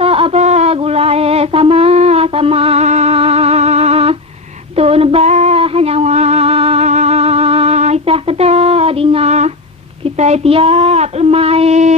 ka apa gulai sama-sama tun bah nyawa isah kata dinga kita tiap lemai